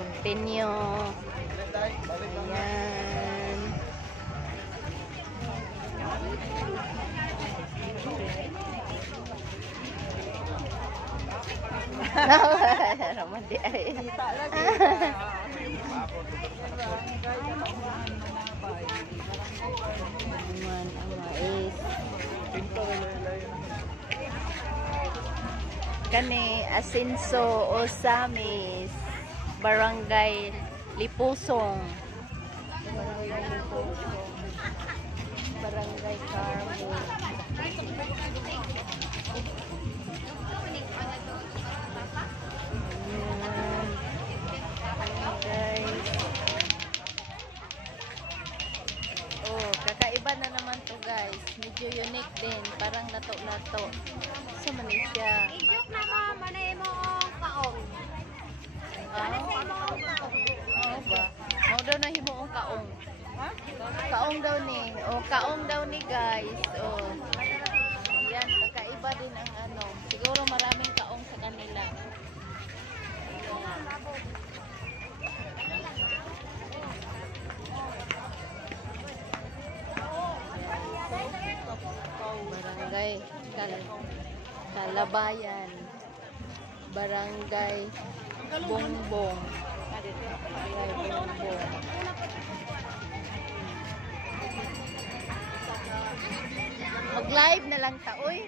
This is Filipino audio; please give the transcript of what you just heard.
Continue. Ayan. Raman di ay. Kani Asinso Osamis, Barangay Lipusong. Barangay Lipusong. Barangay Carmo. Guys. Oh, kakaiba na naman to guys. Medyo unique din. Parang lato-lato. Sa Malaysia. I-joke na mo, manay mo ang kaong. Oo ba? Mau daw na himuong kaong. Kaong daw ni. Oh, kaong daw ni guys. Oh. Yan, kakaiba din ang ano. Siguro maraming kaong sa kanila. Barangay Kalabayan, Barangay Bongbong. Barangay Bongbong. Mag-live na lang ta, oy.